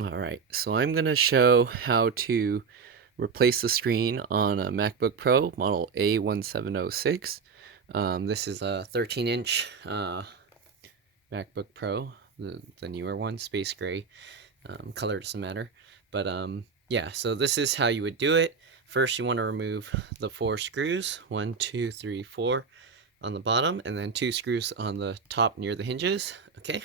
Alright, so I'm going to show how to replace the screen on a MacBook Pro model A1706. This is a 13-inch MacBook Pro, the newer one, space gray. Color doesn't matter. But yeah, so this is how you would do it. First, you want to remove the 4 screws, 1, 2, 3, 4 on the bottom, and then 2 screws on the top near the hinges. Okay.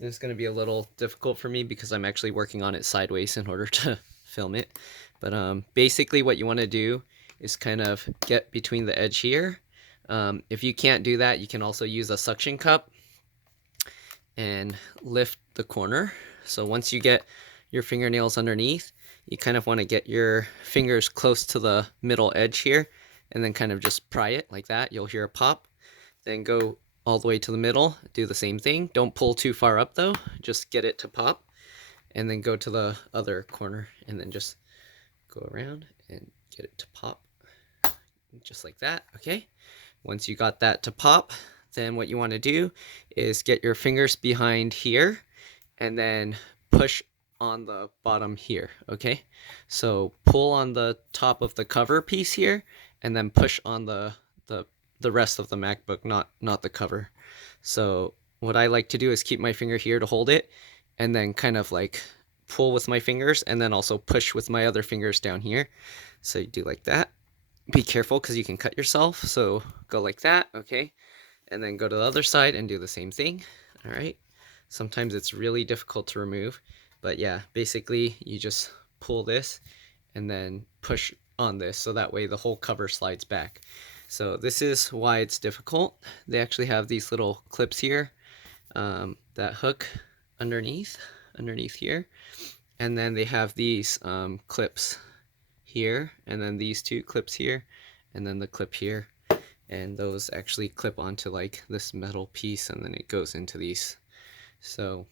This is going to be a little difficult for me because I'm actually working on it sideways in order to film it. But basically what you want to do is kind of get between the edge here. If you can't do that, you can also use a suction cup and lift the corner. So once you get your fingernails underneath, you kind of want to get your fingers close to the middle edge here and then kind of just pry it like that. You'll hear a pop. Then go all the way to the middle, do the same thing. Don't pull too far up though, just get it to pop, and then go to the other corner and then just go around and get it to pop, just like that. Okay, once you got that to pop, then what you want to do is get your fingers behind here and then push on the bottom here. Okay, so pull on the top of the cover piece here and then push on the rest of the MacBook, not the cover. So what I like to do is keep my finger here to hold it and then kind of like pull with my fingers and then also push with my other fingers down here. So you do like that. Be careful because you can cut yourself. So go like that, okay? And then go to the other side and do the same thing. All right. Sometimes it's really difficult to remove, but yeah, basically you just pull this and then push on this so that way the whole cover slides back. So this is why it's difficult. They actually have these little clips here that hook underneath here, and then they have these clips here, and then these 2 clips here, and then the clip here, and those actually clip onto like this metal piece, and then it goes into these. So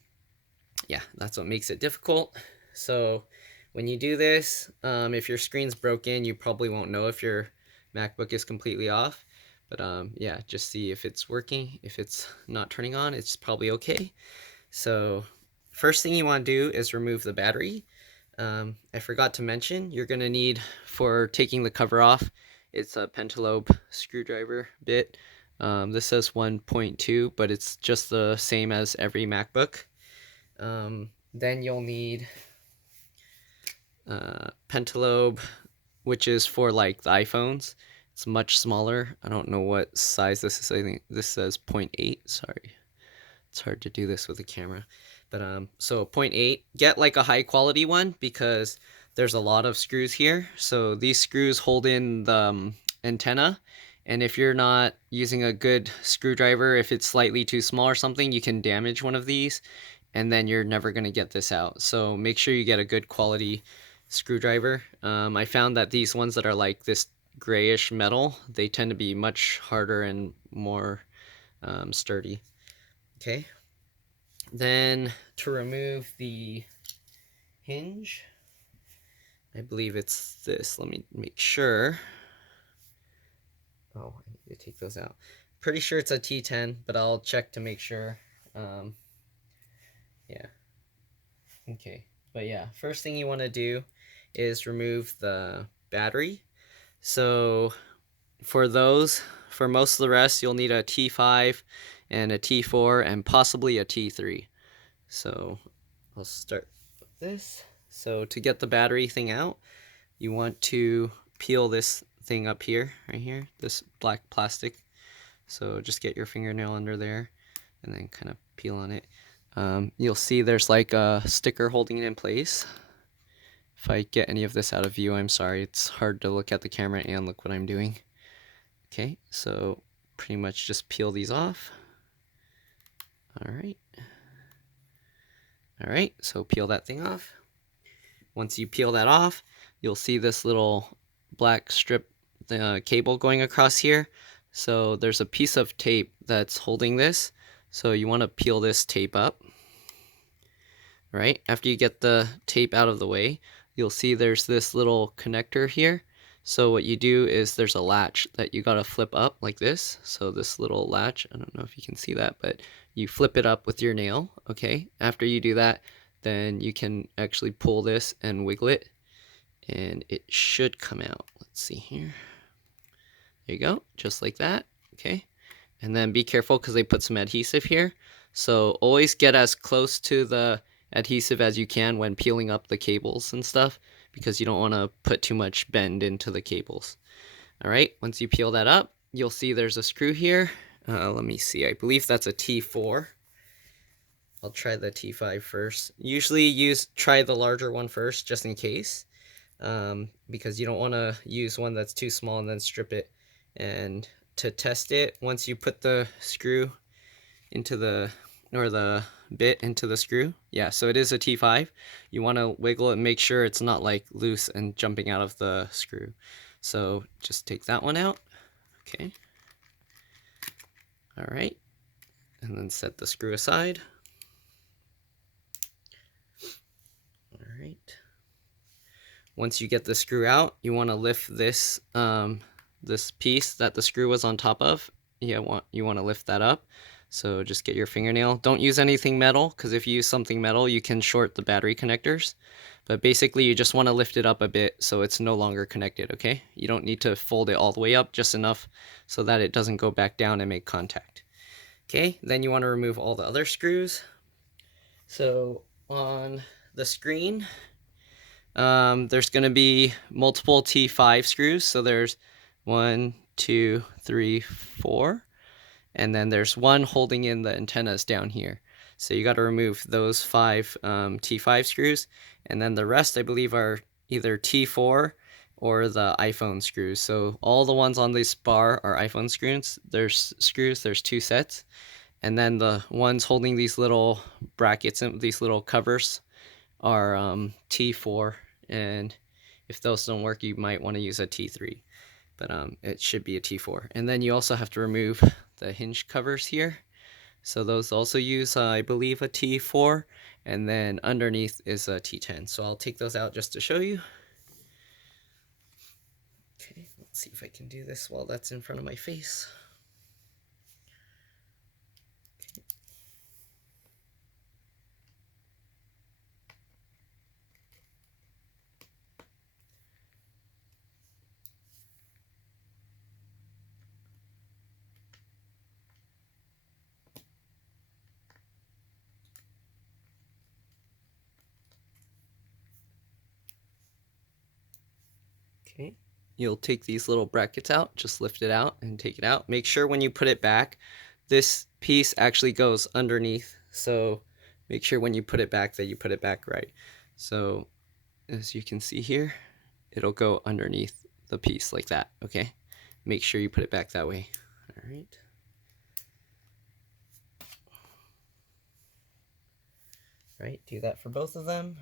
yeah, that's what makes it difficult. So when you do this, if your screen's broken, you probably won't know if your MacBook is completely off, but yeah, just see if it's working. If it's not turning on, it's probably okay. So first thing you want to do is remove the battery. I forgot to mention, you're going to need, for taking the cover off, it's a pentalobe screwdriver bit. This says 1.2, but it's just the same as every MacBook. Then you'll need pentalobe, which is for like the iPhones. It's much smaller. I don't know what size this is. I think this says 0.8. Sorry, it's hard to do this with a camera. But so 0.8. Get like a high quality one because there's a lot of screws here. So these screws hold in the antenna. And if you're not using a good screwdriver, if it's slightly too small or something, you can damage one of these and then you're never going to get this out. So make sure you get a good quality screwdriver. I found that these ones that are like this grayish metal, they tend to be much harder and more sturdy. Okay. Then to remove the hinge, I believe it's this. Let me make sure. Oh, I need to take those out. Pretty sure it's a T10, but I'll check to make sure. Yeah. Okay. But yeah, first thing you want to do is remove the battery. So for most of the rest, you'll need a T5 and a T4 and possibly a T3. So I'll start with this. So to get the battery thing out, you want to peel this thing up here, right here, this black plastic. So just get your fingernail under there and then kind of peel on it. You'll see there's like a sticker holding it in place. If I get any of this out of view, I'm sorry. It's hard to look at the camera and look what I'm doing. Okay, so pretty much just peel these off. Alright, so peel that thing off. Once you peel that off, you'll see this little black strip cable going across here. So there's a piece of tape that's holding this. So you want to peel this tape up. Right, after you get the tape out of the way, you'll see there's this little connector here. So what you do is there's a latch that you gotta flip up like this. So this little latch, I don't know if you can see that, but you flip it up with your nail, okay? After you do that, then you can actually pull this and wiggle it, and it should come out. Let's see here. There you go, just like that. Okay, and then be careful because they put some adhesive here. So always get as close to the adhesive as you can when peeling up the cables and stuff, because you don't want to put too much bend into the cables. All right, once you peel that up, you'll see there's a screw here. Let me see, I believe that's a T4. I'll try the T5 first. Usually try the larger one first, just in case, because you don't want to use one that's too small and then strip it. And to test it, once you put the screw into the bit into the screw, yeah, so it is a T5. You want to wiggle it and make sure it's not like loose and jumping out of the screw. So just take that one out. Okay. All right, and then set the screw aside. All right. Once you get the screw out, you want to lift this this piece that the screw was on top of. You want to lift that up. So just get your fingernail. Don't use anything metal, because if you use something metal, you can short the battery connectors. But basically, you just want to lift it up a bit so it's no longer connected, okay? You don't need to fold it all the way up, just enough so that it doesn't go back down and make contact. Okay, then you want to remove all the other screws. So on the screen, there's going to be multiple T5 screws. So there's 1, 2, 3, 4. And then there's one holding in the antennas down here. So you got to remove those 5 T5 screws. And then the rest, I believe, are either T4 or the iPhone screws. So all the ones on this bar are iPhone screws. There's 2 sets. And then the ones holding these little brackets and these little covers are T4. And if those don't work, you might want to use a T3. But it should be a T4. And then you also have to remove the hinge covers here. So those also use, I believe, a T4. And then underneath is a T10. So I'll take those out just to show you. Okay, let's see if I can do this while that's in front of my face. Okay, you'll take these little brackets out, just lift it out and take it out. Make sure when you put it back, this piece actually goes underneath. So make sure when you put it back that you put it back right. So as you can see here, it'll go underneath the piece like that, okay? Make sure you put it back that way. All right. Right, do that for both of them.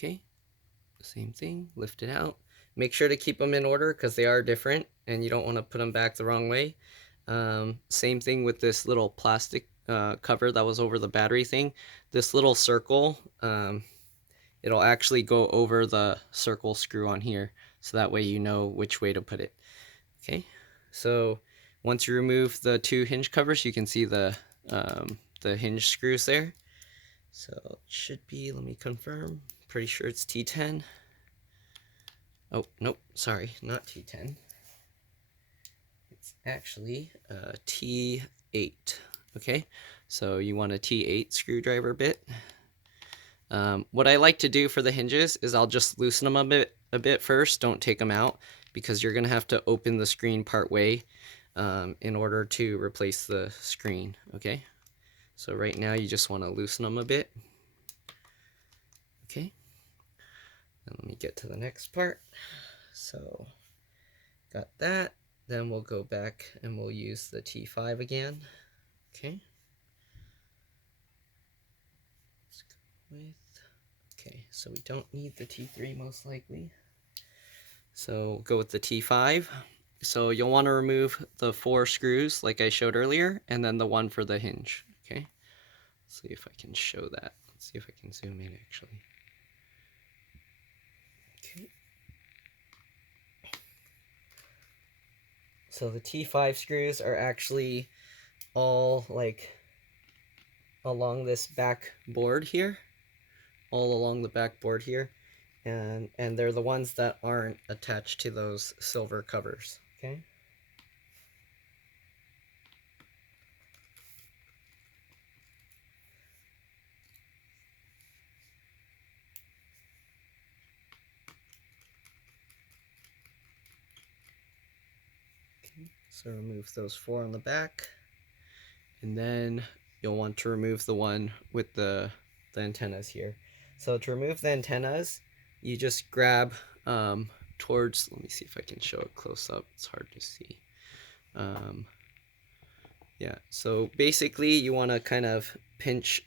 Okay, same thing, lift it out. Make sure to keep them in order because they are different and you don't want to put them back the wrong way. Same thing with this little plastic cover that was over the battery thing. This little circle, it'll actually go over the circle screw on here, so that way you know which way to put it. Okay, so once you remove the 2 hinge covers, you can see the hinge screws there. So it should be, let me confirm, pretty sure it's T10. Oh, nope, sorry, not T10. It's actually T8, okay? So you want a T8 screwdriver bit. What I like to do for the hinges is I'll just loosen them a bit first, don't take them out, because you're gonna have to open the screen part way in order to replace the screen, okay? So right now you just wanna loosen them a bit. Okay, and let me get to the next part. So, got that. Then we'll go back and we'll use the T5 again. Okay. Let's go with, okay, so we don't need the T3 most likely. So we'll go with the T5. So you'll want to remove the 4 screws like I showed earlier, and then the one for the hinge. Okay, let's see if I can show that. Let's see if I can zoom in actually. So the T5 screws are actually all like along this back board here, all along the back board here, and they're the ones that aren't attached to those silver covers. Okay. So remove those 4 on the back, and then you'll want to remove the one with the antennas here. So to remove the antennas, you just grab towards, let me see if I can show it close up, it's hard to see. Yeah, so basically you want to kind of pinch,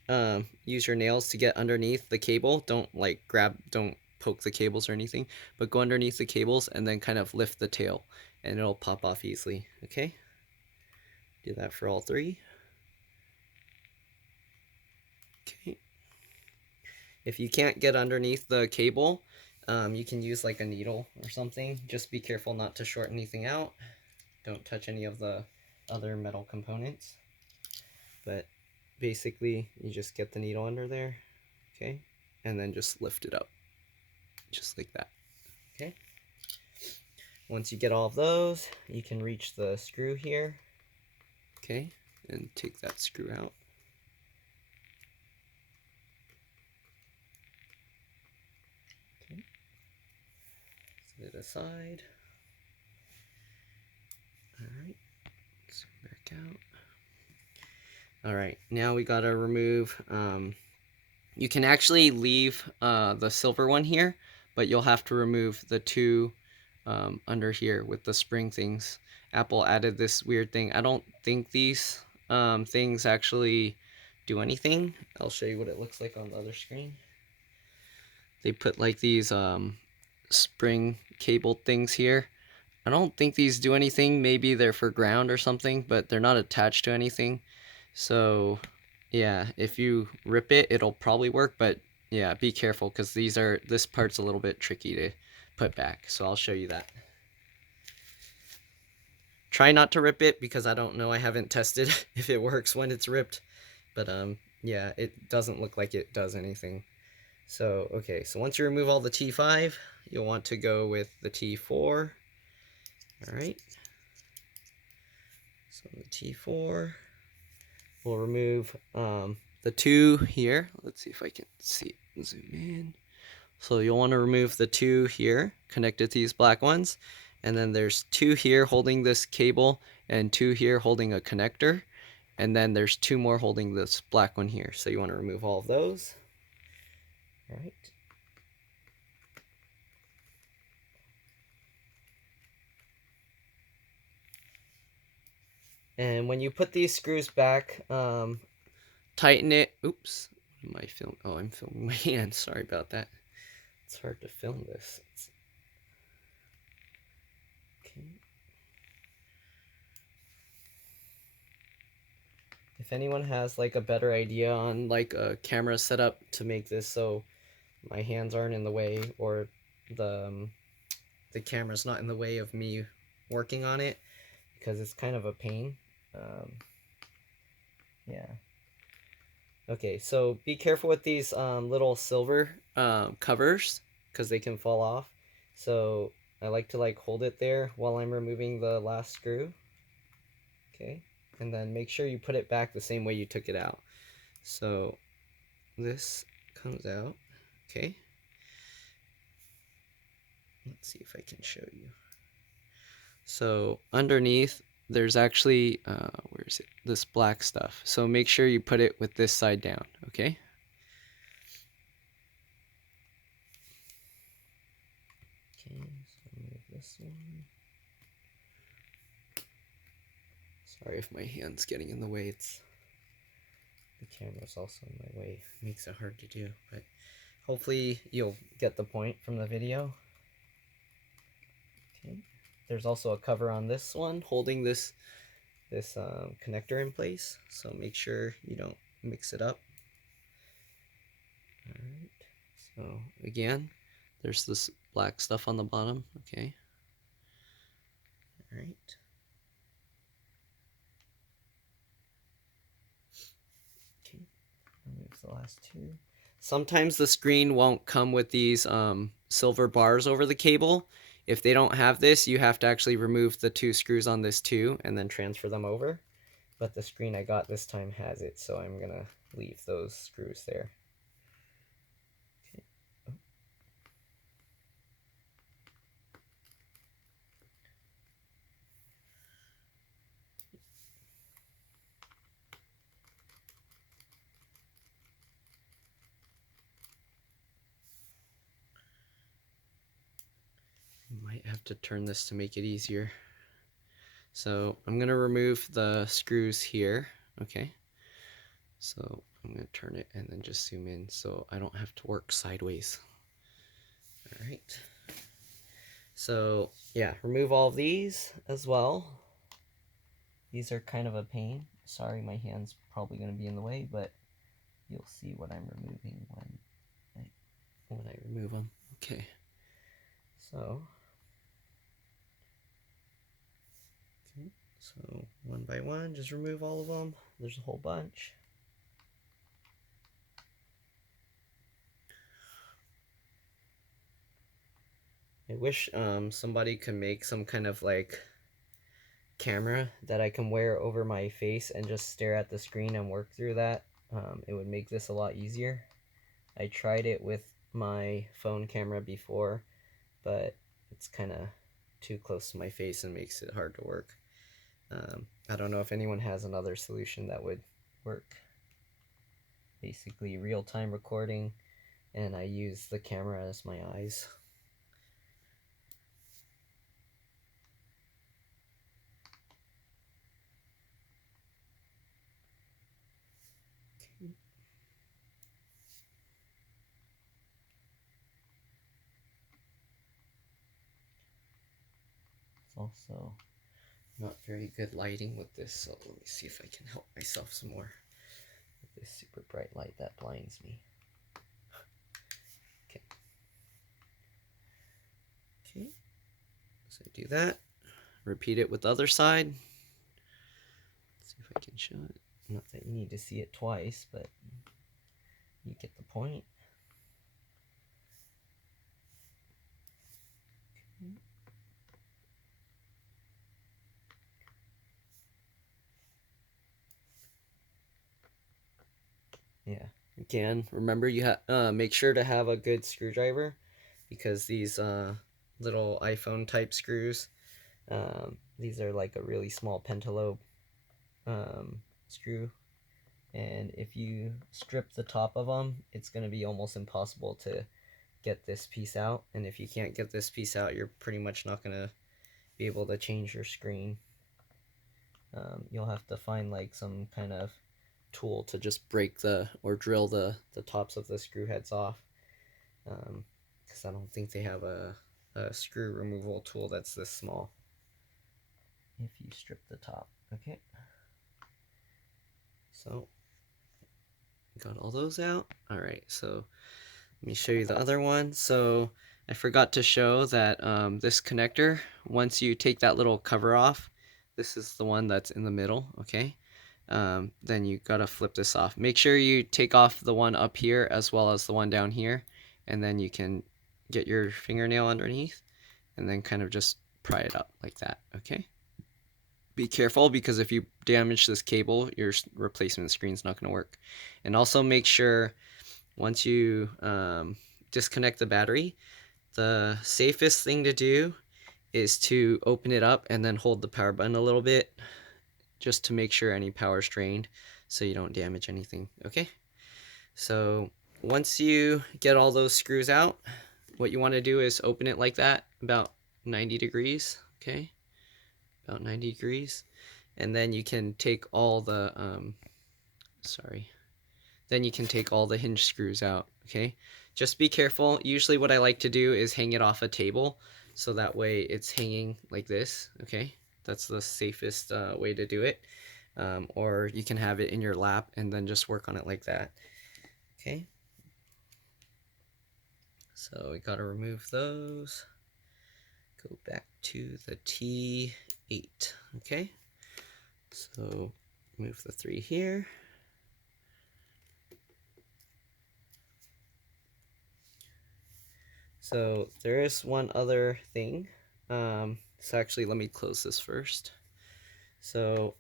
use your nails to get underneath the cable. Don't like don't poke the cables or anything, but go underneath the cables and then kind of lift the tail and it'll pop off easily. Okay, do that for all 3. Okay, if you can't get underneath the cable, you can use like a needle or something. Just be careful not to short anything out. Don't touch any of the other metal components. But basically, you just get the needle under there, okay? And then just lift it up, just like that, okay? Once you get all of those, you can reach the screw here, okay? And take that screw out. Okay. Set it aside. Alright, zoom back out. Alright, now we gotta remove, you can actually leave the silver one here, but you'll have to remove the 2 under here with the spring things. Apple added this weird thing. I don't think these things actually do anything. I'll show you what it looks like on the other screen. They put like these spring cable things here. I don't think these do anything. Maybe they're for ground or something, but they're not attached to anything. So yeah, if you rip it, it'll probably work, but yeah, be careful because this part's a little bit tricky to put back. So I'll show you that. Try not to rip it because I don't know. I haven't tested if it works when it's ripped, but yeah, it doesn't look like it does anything. So okay, so once you remove all the T5, you'll want to go with the T4. All right. So the T4, we'll remove the 2 here. Let's see if I can see it. Zoom in. So you'll want to remove the 2 here connected to these black ones, and then there's 2 here holding this cable and 2 here holding a connector, and then there's 2 more holding this black one here. So you want to remove all of those. All right. And when you put these screws back, tighten it. Oops, am I filming? Oh, I'm filming my hand. Sorry about that. It's hard to film this. Okay. If anyone has like a better idea on like a camera setup to make this so my hands aren't in the way, or the camera's not in the way of me working on it, because it's kind of a pain. Yeah. Okay, so be careful with these little silver covers because they can fall off. So I like to like hold it there while I'm removing the last screw. Okay, and then make sure you put it back the same way you took it out. So this comes out. Okay. Let's see if I can show you. So underneath, there's actually, where is it? This black stuff. So make sure you put it with this side down, okay? Okay, so move this one. Sorry if my hand's getting in the way. The camera's also in my way. It makes it hard to do, but hopefully you'll get the point from the video. Okay. There's also a cover on this one holding this connector in place, so make sure you don't mix it up. Alright, so again, there's this black stuff on the bottom, okay. Alright, the last two. Sometimes the screen won't come with these silver bars over the cable. If they don't have this, you have to actually remove the 2 screws on this too and then transfer them over. But the screen I got this time has it, so I'm gonna leave those screws there. Okay. Oh. Might have to turn this to make it easier. So I'm gonna remove the screws here, okay? So I'm gonna turn it and then just zoom in so I don't have to work sideways. All right. So yeah, remove all of these as well. These are kind of a pain. Sorry, my hand's probably gonna be in the way, but you'll see what I'm removing when I remove them. Okay. So one by one, just remove all of them. There's a whole bunch. I wish somebody could make some kind of like camera that I can wear over my face and just stare at the screen and work through that. It would make this a lot easier. I tried it with my phone camera before, but it's kind of too close to my face and makes it hard to work. I don't know if anyone has another solution that would work. Basically real-time recording, and I use the camera as my eyes. Okay. It's also not very good lighting with this, so let me see if I can help myself some more with this super bright light that blinds me. Okay. Okay. So do that. Repeat it with the other side. Let's see if I can show it. Not that you need to see it twice, but you get the point. Okay. Yeah. Again, remember you have make sure to have a good screwdriver, because these little iPhone type screws, these are like a really small pentalobe screw, and if you strip the top of them, it's going to be almost impossible to get this piece out. And if you can't get this piece out, you're pretty much not going to be able to change your screen. You'll have to find like some kind of tool to just break or drill the tops of the screw heads off, because I don't think they have a screw removal tool that's this small. If you strip the top, okay. So got all those out. All right, so let me show you the other one. So I forgot to show that this connector, once you take that little cover off, this is the one that's in the middle, okay? Then you gotta flip this off. Make sure you take off the one up here as well as the one down here, and then you can get your fingernail underneath and then kind of just pry it up like that, okay? Be careful, because if you damage this cable, your replacement screen's not gonna work. And also make sure once you disconnect the battery, the safest thing to do is to open it up and then hold the power button a little bit, just to make sure any power is drained so you don't damage anything, okay? So once you get all those screws out, what you want to do is open it like that, about 90 degrees, okay? About 90 degrees. And then you can take all the, then you can take all the hinge screws out, okay? Just be careful. Usually what I like to do is hang it off a table, so that way it's hanging like this, okay? That's the safest way to do it. Or you can have it in your lap and then just work on it like that, okay? So we gotta remove those. Go back to the T8, okay? So move the 3 here. So there is one other thing. So actually, let me close this first. So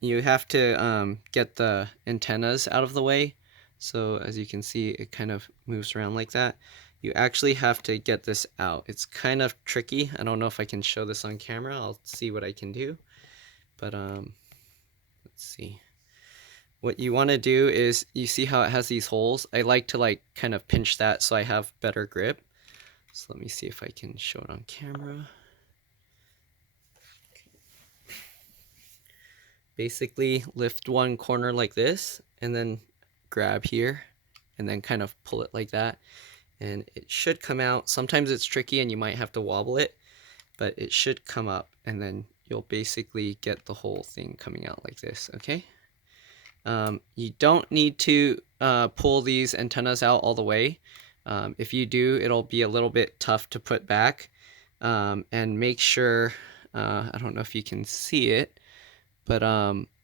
you have to get the antennas out of the way. So as you can see, it kind of moves around like that. You actually have to get this out. It's kind of tricky. I don't know if I can show this on camera. I'll see what I can do. But let's see. What you want to do is, you see how it has these holes? I like to like kind of pinch that so I have better grip. So let me see if I can show it on camera. Basically lift one corner like this and then grab here and then kind of pull it like that, and it should come out. Sometimes it's tricky and you might have to wobble it, but it should come up, and then you'll basically get the whole thing coming out like this. Okay. You don't need to pull these antennas out all the way. If you do, it'll be a little bit tough to put back. And make sure, I don't know if you can see it, but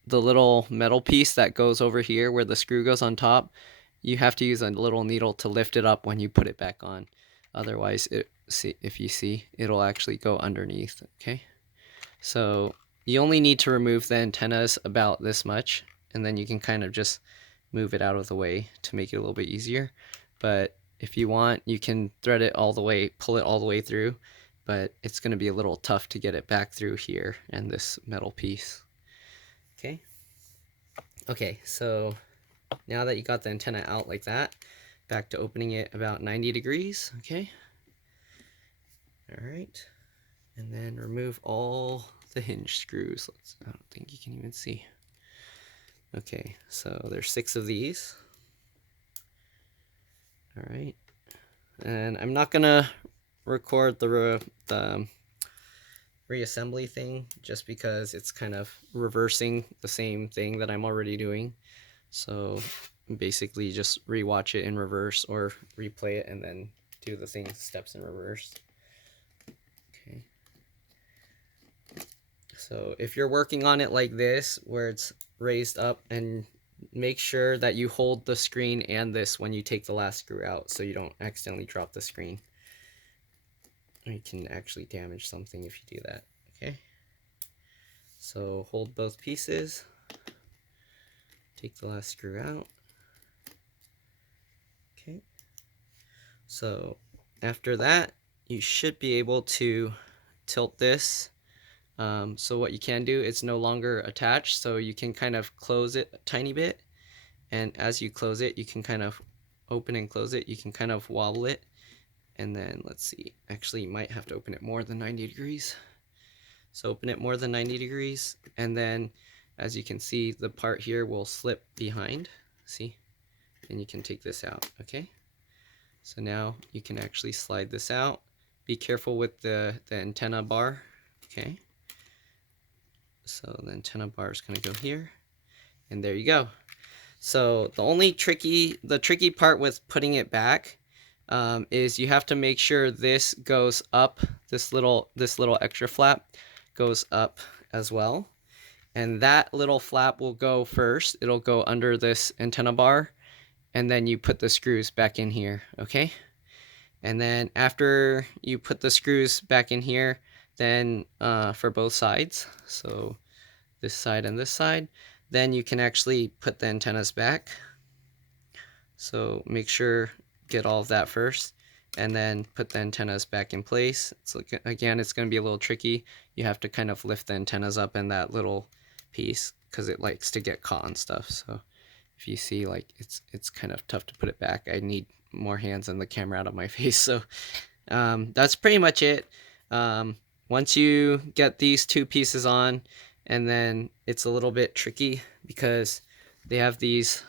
the little metal piece that goes over here where the screw goes on top, you have to use a little needle to lift it up when you put it back on. Otherwise, if you see, it'll actually go underneath. Okay, so you only need to remove the antennas about this much, and then you can kind of just move it out of the way to make it a little bit easier. But if you want, you can thread it all the way, pull it all the way through, but it's going to be a little tough to get it back through here and this metal piece. Okay, so now that you got the antenna out like that, back to opening it about 90 degrees, okay? All right, and then remove all the hinge screws. I don't think you can even see. Okay, so there's 6 of these. All right, and I'm not gonna record the reassembly thing just because it's kind of reversing the same thing that I'm already doing. So basically just rewatch it in reverse or replay it and then do the steps in reverse. Okay. So if you're working on it like this, where it's raised up, and make sure that you hold the screen and this when you take the last screw out so you don't accidentally drop the screen. You can actually damage something if you do that. Okay, so hold both pieces, take the last screw out. Okay, so after that you should be able to tilt this. So what you can do, it's no longer attached, so you can kind of close it a tiny bit, and as you close it, you can kind of open and close it. You can kind of wobble it. And then let's see, actually you might have to open it more than 90 degrees. So open it more than 90 degrees, and then as you can see, the part here will slip behind, see? And you can take this out, okay? So now you can actually slide this out. Be careful with the antenna bar, okay? So the antenna bar is gonna go here, and there you go. So the tricky part with putting it back is you have to make sure this goes up, this little extra flap goes up as well, and that little flap will go first. It'll go under this antenna bar, and then you put the screws back in here, okay? And then after you put the screws back in here, then for both sides, so this side and this side, then you can actually put the antennas back. So make sure, get all of that first, and then put the antennas back in place. So again, it's going to be a little tricky. You have to kind of lift the antennas up in that little piece because it likes to get caught on stuff. So if you see, like, it's kind of tough to put it back. I need more hands and the camera out of my face. So that's pretty much it. Once you get these 2 pieces on, and then it's a little bit tricky because they have these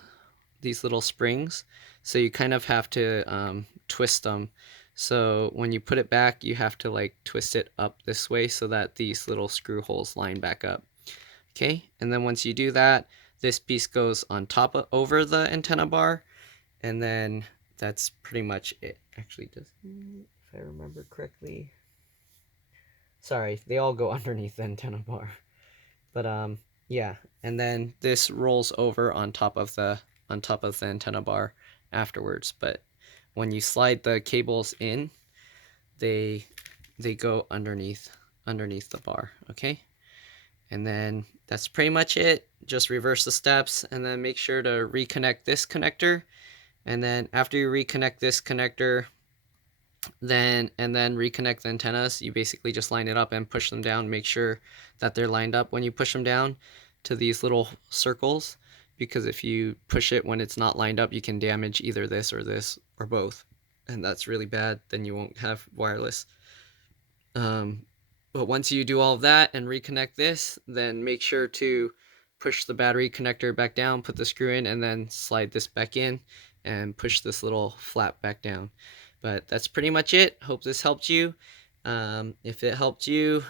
little springs, so you kind of have to twist them. So when you put it back, you have to like twist it up this way so that these little screw holes line back up. Okay, and then once you do that, this piece goes on top over the antenna bar, and then that's pretty much it. Actually, if I remember correctly, sorry, they all go underneath the antenna bar. But yeah, and then this rolls over on top of the antenna bar afterwards. But when you slide the cables in, they go underneath the bar. Okay, and then that's pretty much it. Just reverse the steps, and then make sure to reconnect this connector. And then after you reconnect this connector, then reconnect the antennas, you basically just line it up and push them down. Make sure that they're lined up when you push them down to these little circles, because if you push it when it's not lined up, you can damage either this or both, and that's really bad. Then you won't have wireless. But once you do all of that and reconnect this, then make sure to push the battery connector back down, put the screw in, and then slide this back in and push this little flap back down. But that's pretty much it. Hope this helped you. If it helped you,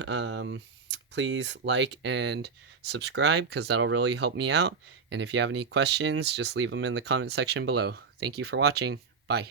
please like and subscribe, because that'll really help me out. And if you have any questions, just leave them in the comment section below. Thank you for watching. Bye.